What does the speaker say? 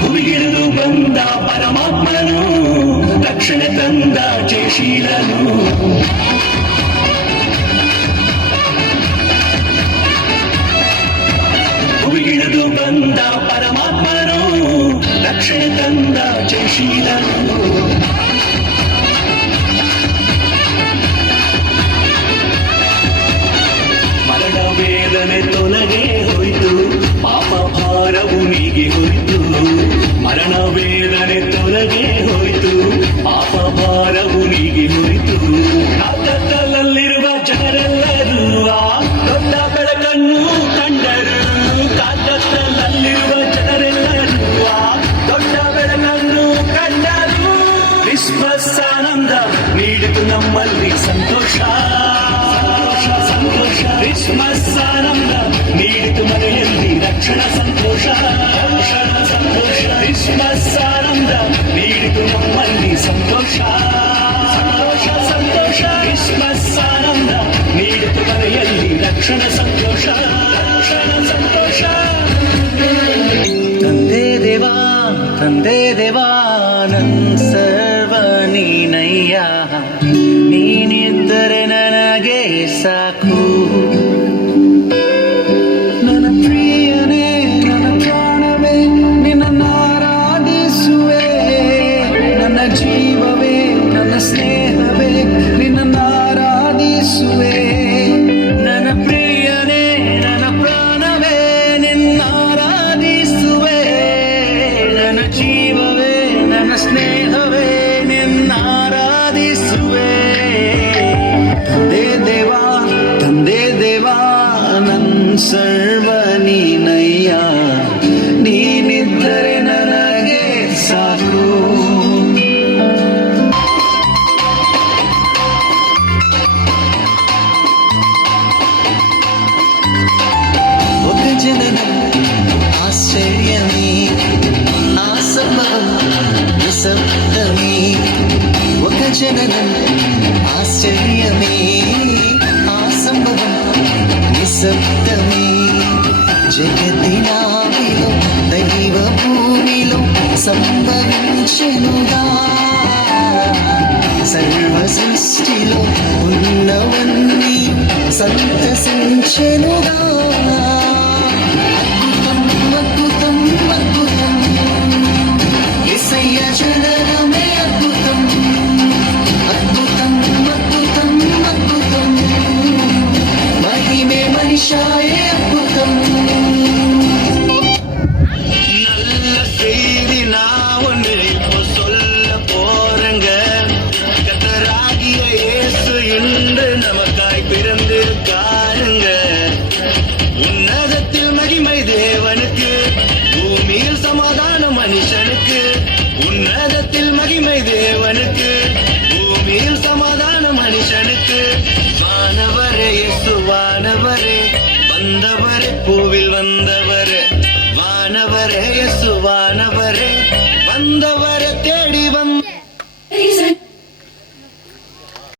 ಹುಡುಗಿಡಿದು ಬಂದ ಪರಮಾತ್ಮನು ರಕ್ಷಣೆ ತಂದ ಜಯಶೀಲನು. ಹುಡುಗಿಡಿದು ಬಂದ ಪರಮಾತ್ಮನು ರಕ್ಷಣೆ ತಂದ ಜಯಶೀಲನು. ಮರಣ ವೇದನೆ ತೊಲಗೆ ಹೋಯಿತು, ಪಾಪ ಭಾರವು ನೀಗೆ ಹೋಯಿತು. ಮರಣ ವೇದನೆ ತೊಲಗೆ ಹೋಯಿತು, ಪಾಪ ಭಾರವು ನೀಗೆ ಹೋಯಿತು. ಕಾಕತ್ತಲಲ್ಲಿರುವ ಜನರೆಲ್ಲರೂ ಆ ದೊಡ್ಡ ಬೆಳಕನ್ನು ಕಂಡರು. ಕಾಕತ್ತಲಲ್ಲಿರುವ ಜನರೆಲ್ಲರೂ ಆ ದೊಡ್ಡ ಬೆಳಕನ್ನು ಕಂಡರು. ಕ್ರಿಸ್ಮಸ್ ಆನಂದ ನೀಡಿತು ನಮ್ಮಲ್ಲಿ ಸಂತೋಷ ಸಂತೋಷ. ಕ್ರಿಸ್ಮಸ್ ಆನಂದ ನೀಡಿತು ಮನೆಯಲ್ಲಿ ರಕ್ಷಣಾ ಸಂತೋಷ ಸಂತೋಷ. ಕ್ರಿಸ್ಮಸ್ ಆನಂದ ನೀಡಿತು ನಮ್ಮಲ್ಲಿ ಸಂತೋಷ ಸಂತೋಷ ಸಂತೋಷ. ಕ್ರಿಸ್ಮಸ್ ಆನಂದ ನೀಡಿತು ಮನೆಯಲ್ಲಿ ರಕ್ಷಣಾ ಸಂತೋಷ ಸಂತೋಷ. ತಂದೆ ದೇವಾ ತಂದೆ ದೇವಾ ನನ್ ಸರ್ವ ನೀನಯ್ಯ, ನೀನಿದ್ದರೆ ನನಗೆ ಸಾಕು. ನನ್ನ ಪ್ರಿಯನೇ ನನ್ನ ಪ್ರಾಣವೇ ನಿನ್ನನ್ನು ಆರಾಧಿಸುವೆ. ನನ್ನ ಜೀವವೇ ನನ್ನ ಸ್ನೇಹವೇ ನಿನ್ನನ್ನು ಆರಾಧಿಸುವೆ. ನನ್ನ ಪ್ರಿಯನೇ ನನ್ನ ಪ್ರಾಣವೇ ನಿನ್ನ ಆರಾಧಿಸುವೆ. ನನ್ನ ಜೀವವೇ ನನ್ನ ಸ್ನೇಹವೇ ನಿನ್ನ ಆರಾಧಿಸುವೆ. ತಂದೆ ದೇವಾ ನನ್ ಸರ್ವ ನೀನಯ್ಯ, ನೀನಿದ್ದರೆ ನನಗೆ ಸಾಕು. ఒక జననం ఆశ్చర్యమే ఆసంభవం నిశ్శబ్దమే. ఒక జననం ఆశ్చర్యమే ఆసంభవం నిశ్శబ్దమే. జగతినావిలో దైవ భూమిలో సంభవించెనుగా. సర్వ సృష్టిలో ఉన్నవన్నీ సంతసించెనుగా. అద్భుతం అద్భుతం అద్భుతం యేసయ్య జననమే అద్భుతం. అద్భుతం అద్భుతం అద్భుతం మహిమే మనిషాయే అద్భుతం. நல்ல செய்தி நான் ஒன்று இப்போ சொல்ல போறேங்க. கர்த்தராகிய இயேசு இன்று நமக்காய் பிறந்திருக்காருங்க. உன்னதத்தில் மகிமை தேவனுக்கு, பூமியில் சமாதான மனுஷனுக்கு. உன்னதத்தில் மகிமை தேவனுக்கு, பூமியில் சமாதான மனுஷனுக்கு. வானவரே இயேசு வானவரே, வந்தவரே பூவில் வந்தவர்.